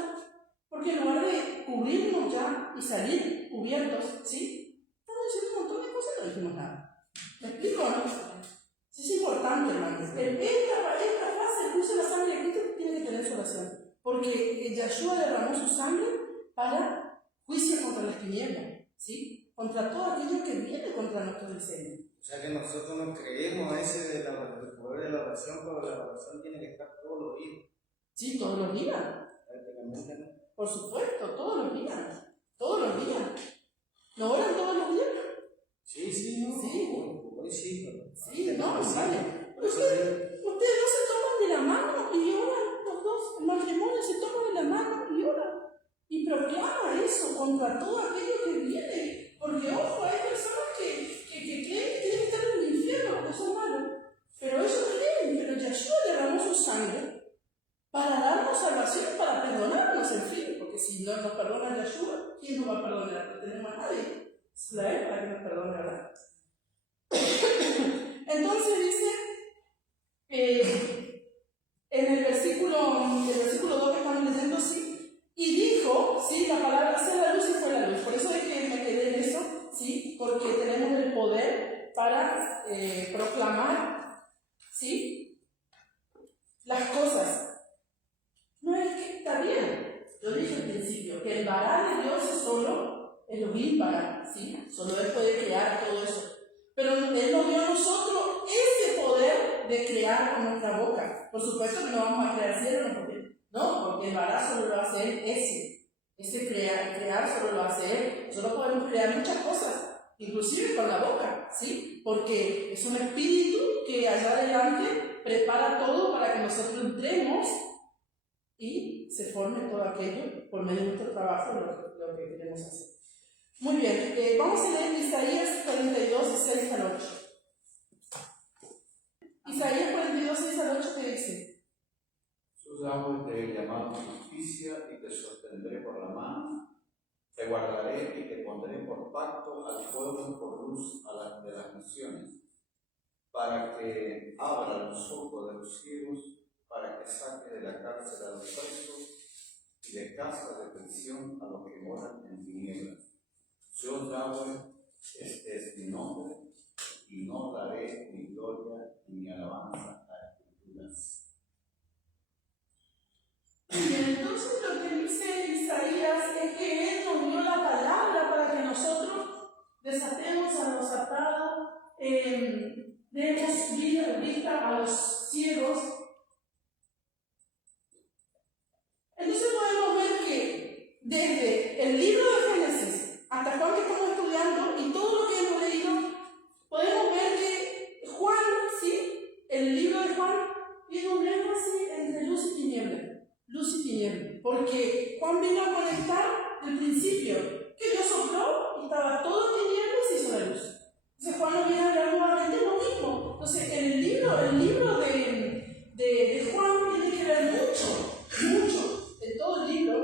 Porque en lugar de cubrirnos ya y salir cubiertos, ¿sí? Estamos diciendo un montón de cosas y no dijimos nada. ¿Me explico o no? Sí, es importante, hermanos. Esta fase del juicio de la sangre de Cristo tiene que tener su oración. Porque Yahshua derramó su sangre para juicio contra las tinieblas, ¿sí? Contra todo aquello que viene contra nuestro diseño. O sea que nosotros no creemos ese del poder de la oración, pero la oración tiene que estar todos los días. Sí, todos los días. Prácticamente no. Por supuesto, todos los días. Todos los días. ¿No oran todos los días? Sí, no. Sí. Hoy sí, pero. Sí, no, vale. Ustedes no se toman de la mano y oran los dos. El matrimonio se toman de la mano y oran. Y proclama eso contra todo aquello que viene. Porque, ojo, hay personas que creen que tienen que estar en el infierno porque son malos. Pero ellos creen, pero Yahshua derramó su sangre para darnos salvación, para perdonarnos, en fin. Porque si no nos perdona Yahshua, ¿quién nos va a perdonar? No tenemos a nadie. Es la él para que nos perdone, ¿verdad? Entonces dice, en el versículo 2 que estamos leyendo, sí, y dijo, sí, la palabra sea la luz y fue la luz. Por eso es que me quedé en eso, sí, porque tenemos el poder para proclamar, sí, las cosas. No es que está bien, yo dije al principio, que el vará de Dios es solo Elohim vará, sí, solo Él puede crear todo eso. Pero Él nos dio a nosotros ese poder de crear con nuestra boca. Por supuesto que no vamos a crear cielo, porque el vará solo lo hace Él, ese crear solo lo hace Él. Nosotros podemos crear muchas cosas, inclusive con la boca, ¿sí? Porque es un espíritu que allá adelante prepara todo para que nosotros entremos y se forme todo aquello por medio de nuestro trabajo, lo que queremos hacer. Muy bien, vamos a leer Isaías 42, 6 al 8. Isaías 42, 6 al 8 te dice: Sus amos te he llamado justicia y te sostendré por la mano, te guardaré y te pondré por pacto al pueblo y por luz de las naciones, para que abra los ojos de los ciegos, para que saque de la cárcel a los presos y de casa de prisión a los que moran en tinieblas. Yo, Yahweh, este es mi nombre, demos vista a los ciegos. Entonces podemos ver que desde el libro de Génesis hasta Juan que estamos estudiando y todo lo que hemos leído, podemos ver que Juan, ¿sí? El libro de Juan tiene un énfasis entre luz y tiniebla. Luz y tiniebla. Porque Juan vino a conectar el principio, que Dios sopló y estaba todo en tinieblas y se hizo la luz. Entonces Juan nos viene a hablar nuevamente lo mismo. Entonces en el libro de Juan tiene que ver mucho, en todo el libro,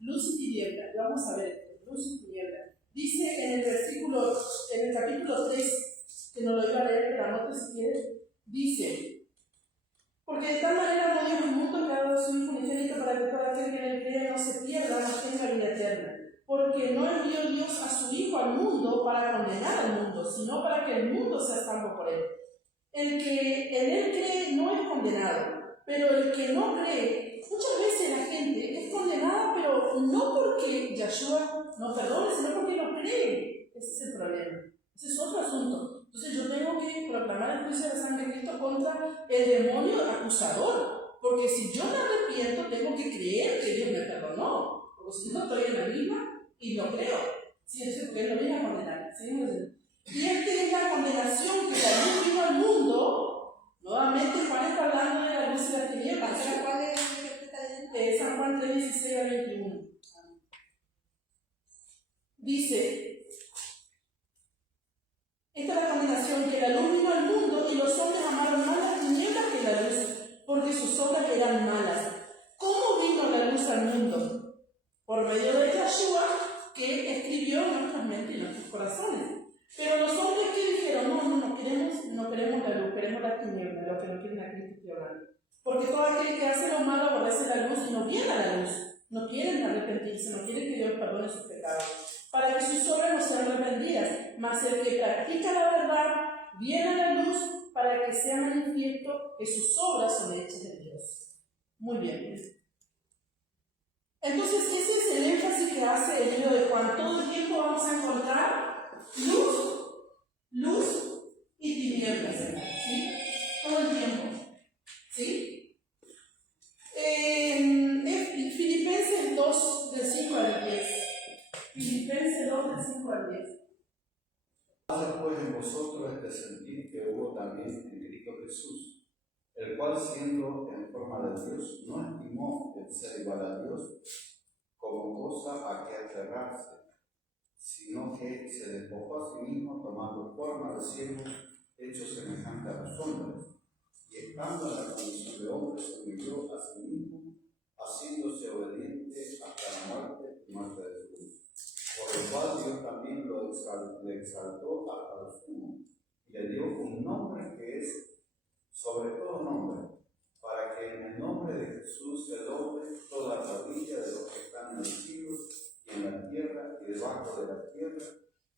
luz y tiniebla. Vamos a ver, luz y tiniebla. Dice en el capítulo 3, que no lo iba a leer, pero anote si quiere, dice: porque de tal manera amó Dios el mundo que ha dado su Hijo unigénito para que todo aquel que en él cree no se pierda, mas tenga vida eterna. Porque no envió Dios a su Hijo al mundo para condenar al mundo, sino para que el mundo sea salvo por él. El que en él cree no es condenado, pero el que no cree, muchas veces la gente es condenada, pero no porque Yahshua nos perdone, sino porque no cree. Ese es el problema. Ese es otro asunto. Entonces yo tengo que proclamar el juicio de la sangre de Cristo contra el demonio acusador. Porque si yo me arrepiento, tengo que creer que Dios me perdonó. Porque si no, estoy en la misma y no creo. Sí, eso porque Él no viene a condenar. ¿Sí? Y es la condenación que la luz vino al mundo. Nuevamente Juan está hablando de la luz y las tinieblas. ¿Cuál es el que está diciendo? San Juan 3, 16 a 21. Dice: esta es la condenación, que la luz vino al mundo y los hombres amaron más las tinieblas que la luz, porque sus obras eran malas. ¿Cómo vino la luz al mundo? Por medio de Yahshua, que escribió en nuestras mentes y en nuestros corazones. Pero los hombres que dijeron: no queremos la luz, queremos la tiniebla, lo que no quieren a Cristo estoy hablando. Porque todo aquel que hace lo malo aborrece la luz y no viene a la luz. No quieren arrepentirse, no quieren que Dios perdone sus pecados, para que sus obras no sean reprendidas. Mas el que practica la verdad viene a la luz para que sea manifiesto que sus obras son hechas de Dios. Muy bien. Entonces ese es el énfasis que hace el libro de Juan. Todo el tiempo vamos a encontrar luz y tinieblas, ¿sí? Todo el tiempo, ¿sí? Filipenses 2, del 5 al 10. Filipenses 2, del 5 al 10. Haz pues en vosotros este sentir que hubo también en Cristo Jesús, el cual siendo en forma de Dios, no estimó el ser igual a Dios como cosa a que aferrarse, sino que se despojó a sí mismo tomando forma de siervo, hecho semejante a los hombres, y estando en la condición de hombre, se humilló a sí mismo, haciéndose obediente hasta la muerte y muerte de cruz. Por lo cual Dios también le exaltó hasta lo sumo, y le dio un nombre que es sobre todo nombre, para que en el nombre de Jesús se doble toda rodilla de los que están en los cielos y en la tierra y debajo de la tierra,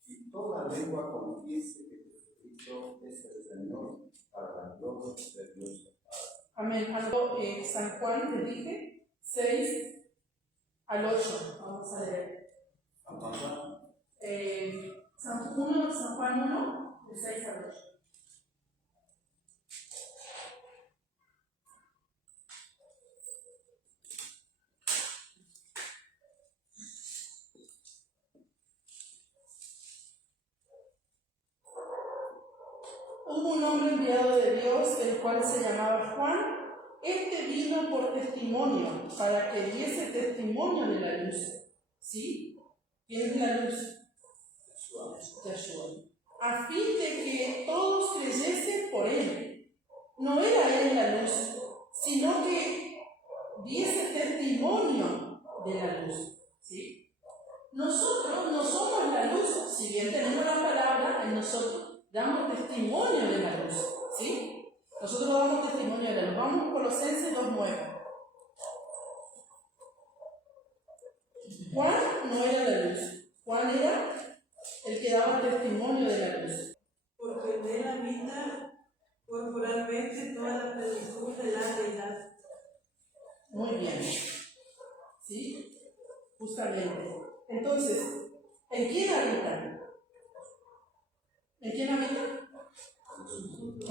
y toda lengua confiese que Jesucristo es el Señor, para la gloria de Dios el Padre. Amén. Algo, San Juan, te dije, 6 al 8. Vamos a leer. San Juan. San Juan 1, de 6 al 8. Hubo un hombre enviado de Dios, el cual se llamaba Juan. Este vino por testimonio, para que diese testimonio de la luz. ¿Sí? ¿Quién es la luz? Yahshua. A fin de que todos creyesen por él. No era él la luz, sino que diese testimonio de la luz. ¿Sí? Nosotros no somos la luz, si bien tenemos la palabra en nosotros, damos testimonio de la luz. ¿Sí? Nosotros damos testimonio de la luz. Vamos a Colosenses 2:9. Juan no era la luz, Juan era el que daba testimonio de la luz. Porque en él habita corporalmente toda la plenitud de la deidad. Muy bien. ¿Sí? Justamente. Entonces, ¿en quién habita? ¿En quién habita?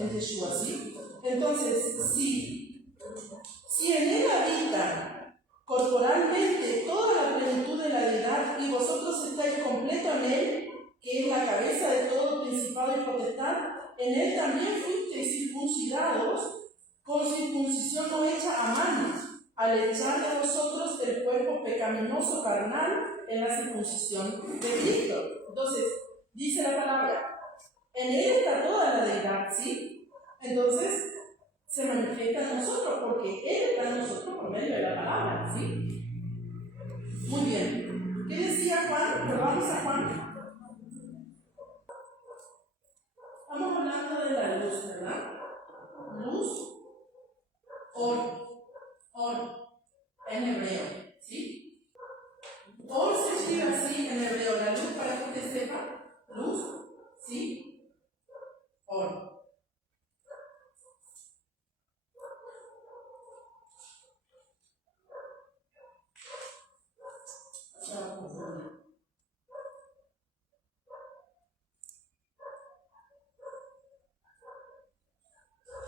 en Yeshua, ¿sí? Entonces, si en él habita corporalmente toda la plenitud de la deidad y vosotros estáis completo en él, que es la cabeza de todo principado y potestad, en él también fuisteis circuncidados con circuncisión no hecha a mano, al echar de vosotros el cuerpo pecaminoso carnal en la circuncisión de Cristo. Entonces, dice la palabra, en él está toda la deidad, ¿sí? Entonces, se manifiesta en nosotros, porque él está en nosotros por medio de la palabra, ¿sí? Muy bien. ¿Qué decía Juan? Volvamos a Juan. Estamos hablando de la luz, ¿verdad? Luz, or, en hebreo, ¿sí? Or se escribe así en hebreo, la luz, para que usted sepa, luz, ¿sí? Or.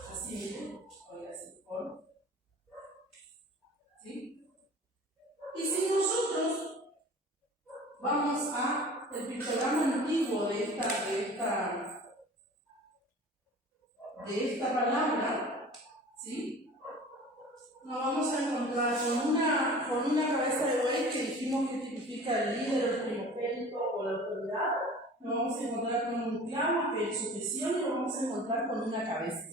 Así, miren, oiga, así, or. ¿Sí? Y si nosotros vamos a el pictograma antiguo de esta palabra, ¿sí? Nos vamos a encontrar con una cabeza de buey que dijimos que tipifica el líder, el primogénito o la autoridad. Nos vamos a encontrar con un clavo que es sucesión y nos vamos a encontrar con una cabeza.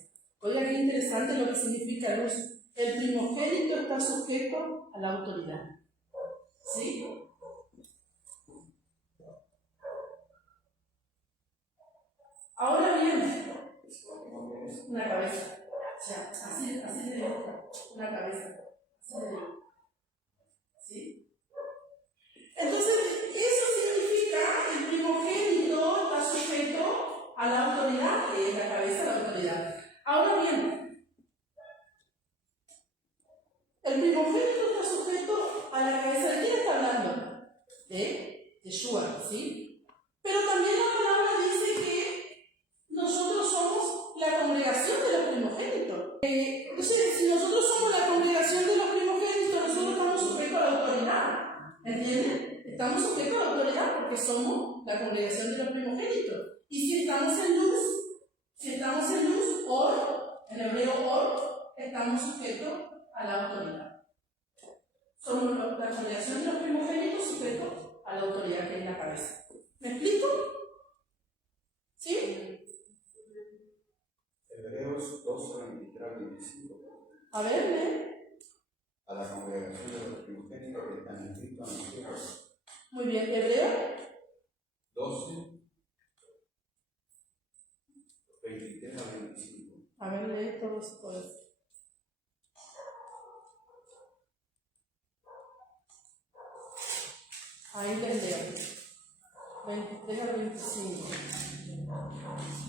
Oiga, qué interesante lo que significa luz. El primogénito está sujeto a la autoridad. ¿Sí? Ahora bien, una cabeza. O sea, así de una cabeza. Así de ¿sí? Entonces, eso significa que el primogénito está sujeto a la autoridad, que es la cabeza de la autoridad. Ahora bien, el primogénito está sujeto a la cabeza. ¿De quién está hablando? De Yeshua, ¿sí? Pero también la palabra dice que nosotros somos la congregación de los primogénitos. Entonces, si nosotros somos la congregación de los primogénitos, nosotros estamos sujetos a la autoridad. ¿Entienden? Estamos sujetos a la autoridad porque somos la congregación de los primogénitos. Y si estamos en luz, or, en hebreo or, estamos sujetos a la autoridad. Somos la congregación de los primogénitos sujetos a la autoridad que es la cabeza. ¿Me explico? ¿Sí? Hebreos 12, 23, 25. A ver, lee. A la congregación de los primogénitos que están en Cristo en los cielos. Muy bien, Hebreo 12, 23 a 25. A ver, lee todo eso. Ahí les leo. 23 a 25.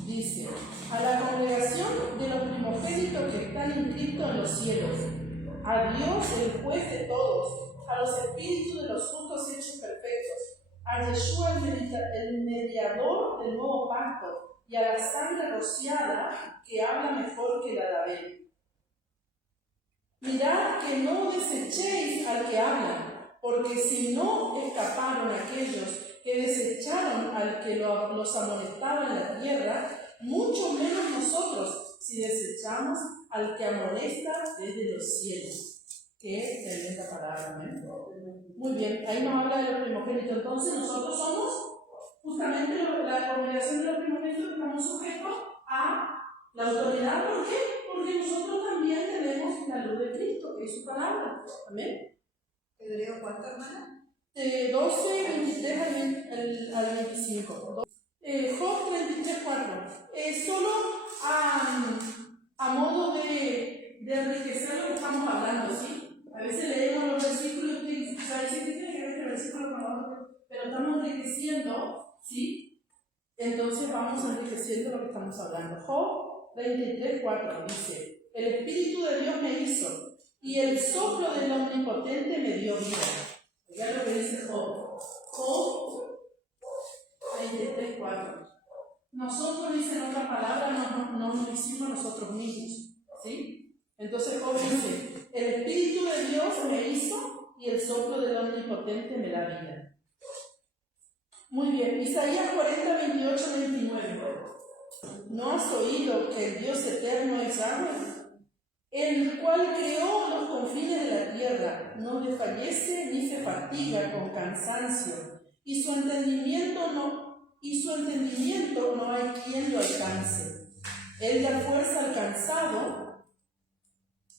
Dice: a la congregación de los primogénitos que están inscritos en los cielos, a Dios el juez de todos, a los espíritus de los justos hechos perfectos, a Yeshua el mediador del nuevo pacto, y a la sangre rociada que habla mejor que la de Abel. Mirad que no desechéis al que habla, porque si no escaparon aquellos que desecharon al que los amonestaba en la tierra, mucho menos nosotros si desechamos al que amonesta desde los cielos. Qué tremenda palabra, ¿no? Muy bien, ahí nos habla de los primogénitos. Entonces nosotros somos justamente la congregación de los primogénitos que estamos sujetos a la autoridad. ¿Por qué? Porque nosotros también tenemos la luz de Cristo, que es su palabra. ¿Amén? ¿Hebreo cuánto, hermana? 12, 23 al 25. Job 33, 4. Solo a modo de enriquecer lo que estamos hablando, ¿sí? A veces leemos los versículos y usted dice que tiene que ver este versículo con otro, pero estamos enriqueciendo, ¿sí? Entonces vamos enriqueciendo lo que estamos hablando. Job 33, 4 dice: el Espíritu de Dios me hizo, y el soplo del Omnipotente me dio vida. Oiga lo que dice Job. Job 23, 4. Nosotros, dice en otra palabra, nos hicimos Entonces Job dice, el Espíritu de Dios me hizo y el soplo del Omnipotente me da vida. Muy bien, Isaías 40, 28, 29. ¿No has oído que el Dios eterno es Yahweh, el cual creó los confines de la tierra, no desfallece ni se fatiga con cansancio, y su entendimiento no hay quien lo alcance? Él da fuerza al cansado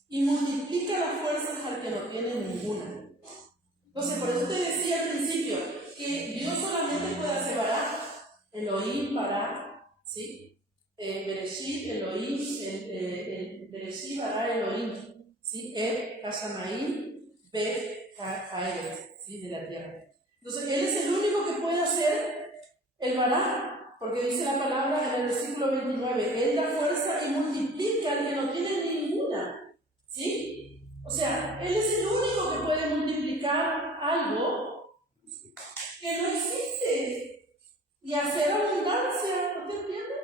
y multiplica las fuerzas al que no tiene ninguna. Entonces, por eso te decía al principio que Dios solamente puede hacer Bará, Elohim, Bará, ¿sí? Bereshit, Elohim, Bereshit, Bará, Elohim, ¿sí? Hashamaim, Jaeret, ¿sí? De la tierra. Entonces, Él es el único que puede hacer el Bará, porque dice la palabra en el versículo 29, Él da fuerza y multiplica al que no tiene ninguna, ¿sí? O sea, Él es el único que puede multiplicar algo que no existe y hacer abundancia. ¿Usted entiende?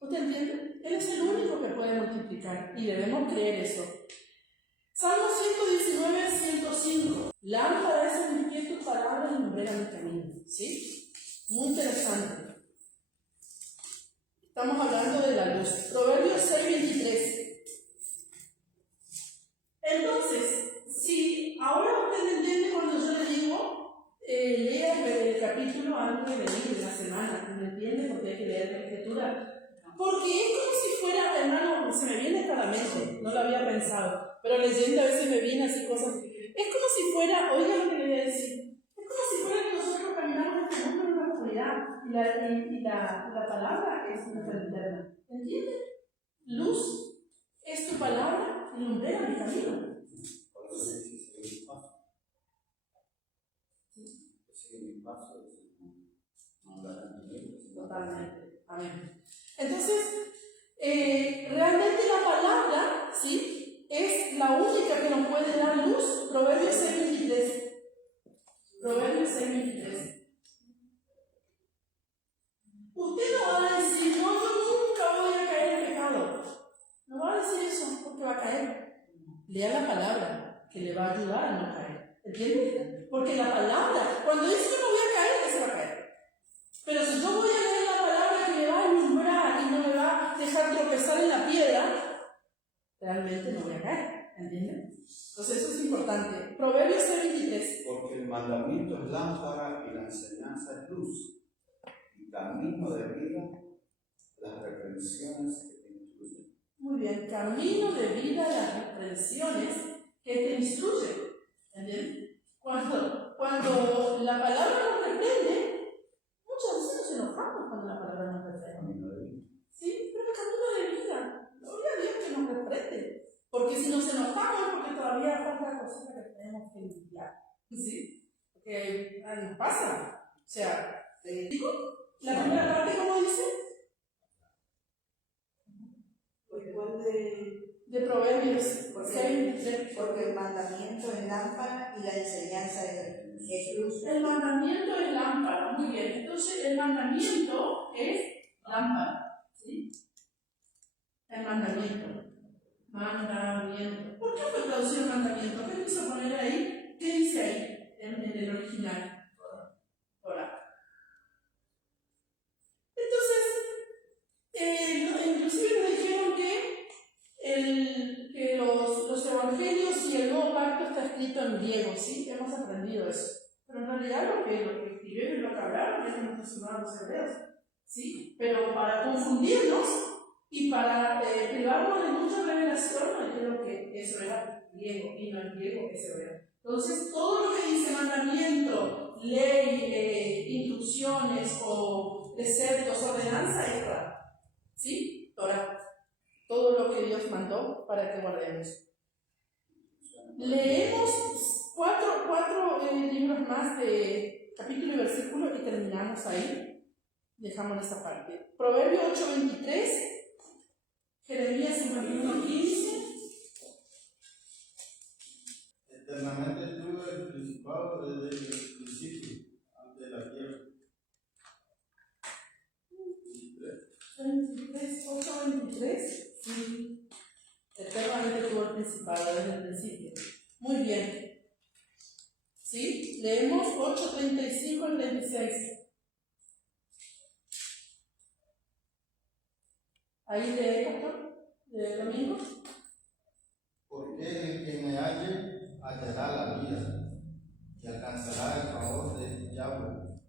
¿Usted entiende? Él es el único que puede multiplicar y debemos creer eso. Salmo 119, 105. Lámpara es en mi pie tu palabra y lumbrera mi camino. ¿Sí? Muy interesante. Estamos hablando de la luz. Proverbios 6, 23. Entonces, si ahora usted entiende cuando yo le digo, lea el capítulo antes de venir de la semana, ¿me entiende? Porque hay que leer la escritura. Porque es como si fuera, hermano, se me viene a la mente, no lo había pensado, pero leyendo a veces me vienen así cosas. Es como si fuera, oiga lo que le voy a decir, es como si fuera que nosotros caminamos en este mundo en una oscuridad y la palabra es nuestra linterna. ¿Entiendes? Luz es tu palabra y lumbrera mi camino. Por eso dice, sigue mi paso. Sigue mi paso, no andarán en ellos. Totalmente. Amén. Entonces, realmente la palabra, ¿sí? Es la única que nos puede dar luz. Proverbios 6:23. Proverbios 6:23. Usted no va a decir, no, yo nunca voy a caer en pecado. No va a decir eso porque va a caer. Lea la palabra que le va a ayudar a no caer. ¿Entiendes? Porque la palabra, cuando dice que no voy a caer, se va a caer. Pero si yo voy a leer la palabra que me va a alumbrar y no me va a dejar tropezar en la piedra, realmente no voy a caer. ¿Entiendes? Entonces eso es importante. Proverbios 6:23. Porque el mandamiento es lámpara y la enseñanza es luz, y camino de vida, las reprensiones que te instruyen. Muy bien, camino de vida, las reprensiones que te instruyen. ¿Entiendes? Cuando la palabra nos reprende, muchas veces nos enojamos cuando la palabra nos reprende. Camino de vida. Sí, pero es camino de vida. Gloria a Dios que nos reprende. Porque si nos enojamos es porque todavía falta cosas que tenemos que limpiar. ¿Sí? Porque nos pasa. O sea, ¿digo? La primera parte, ¿cómo dice? De Proverbios. Porque el mandamiento es lámpara y la enseñanza es luz. El mandamiento es lámpara. Muy bien. Entonces, el mandamiento es lámpara. ¿Sí? El mandamiento. Mandamiento. ¿Por qué fue traducido mandamiento? ¿Qué quiso poner ahí? ¿Qué dice ahí en el original? Torah. Entonces, inclusive nos dijeron que los evangelios y el nuevo pacto está escrito en griego, ¿sí? Hemos aprendido eso. Pero en realidad lo que escribieron y lo que hablaron es nuestros hermanos hebreos, ¿sí? Pero para confundirnos y para privarnos de mucha revelación, yo creo que eso era griego y no el griego es hebreo. Entonces, todo lo que dice mandamiento, ley, instrucciones o preceptos, ordenanza es Torah, ¿sí? Torah. Todo lo que Dios mandó para que guardemos. Leemos cuatro libros más de capítulo y versículo y terminamos ahí. Dejamos esa parte. Proverbio 8:23, Jeremías 51:15. Eternamente tuve el principado desde el principio, antes de la tierra. 8:23. Sí. Eterno anticipada desde el principio. Muy bien. ¿Sí? Leemos 8:35 al 36. Ahí lee, pastor, de domingo. Porque el que me halle hallará la vida y alcanzará el favor de Yahweh.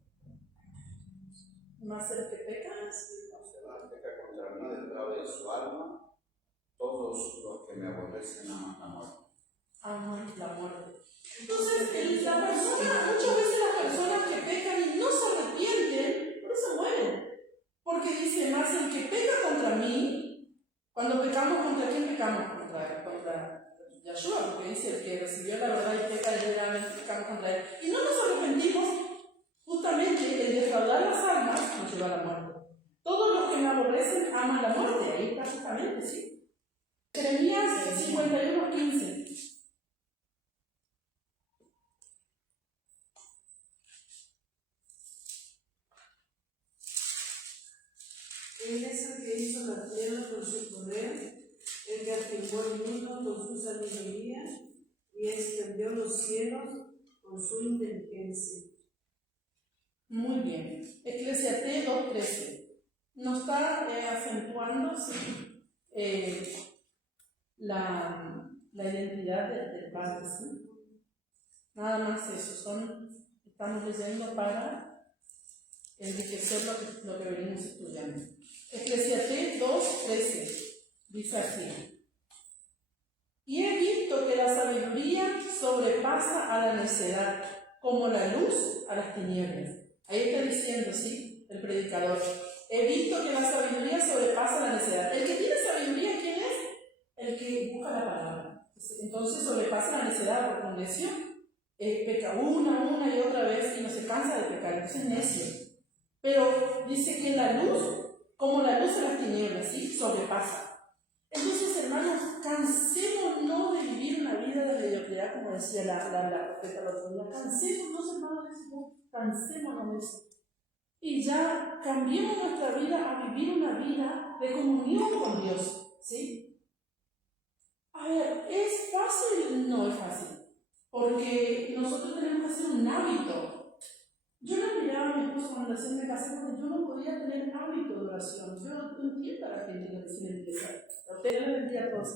Más el que peca. Se peca contra mí del grado de su alma, todos los que me aborrecen aman la muerte. Aman la muerte. Entonces, la persona, muchas veces las personas que pecan y no se arrepienten, por eso mueren. Porque dice más, el que peca contra mí, cuando pecamos, ¿contra quién pecamos? Contra Yahshua, porque dice el que recibió la verdad y peca, generalmente pecamos contra él. Y no nos arrepentimos, justamente el defraudar las almas nos lleva a la muerte. Todos los que me aborrecen aman la muerte, ahí está justamente, ¿sí? Jeremías 51:15. Él es el que hizo la tierra con su poder, el que afirmó el mundo con su sabiduría y extendió los cielos con su inteligencia. Muy bien. Eclesiastés 2:13. Nos está acentuando, sí, la identidad del Padre, ¿sí? Nada más eso. Estamos leyendo para enriquecer lo que venimos estudiando. Eclesiastés 2:13 dice así: y he visto que la sabiduría sobrepasa a la necedad, como la luz a las tinieblas. Ahí está diciendo, ¿sí?, el predicador. He visto que la sabiduría sobrepasa a la necedad. El que tiene sabiduría, ¿quién es? El que busca la palabra. Entonces sobrepasa la necedad, porque un necio peca una y otra vez y no se cansa de pecar, entonces es necio. Pero dice que la luz, como la luz a las tinieblas, ¿sí?, sobrepasa. Entonces, hermanos, cansémonos de vivir una vida de mediocridad, como decía la profeta el otro día. Cansémonos, hermanos, de eso. Cansémonos de eso. Y ya cambiemos nuestra vida a vivir una vida de comunión con Dios, ¿sí? A ver, ¿es fácil? No es fácil. Porque nosotros tenemos que hacer un hábito. Yo no miraba a mi esposo cuando recién me casé porque yo no podía tener hábito de oración. Yo no entiendo a la gente que recién empieza. A ustedes les bendiga a todos.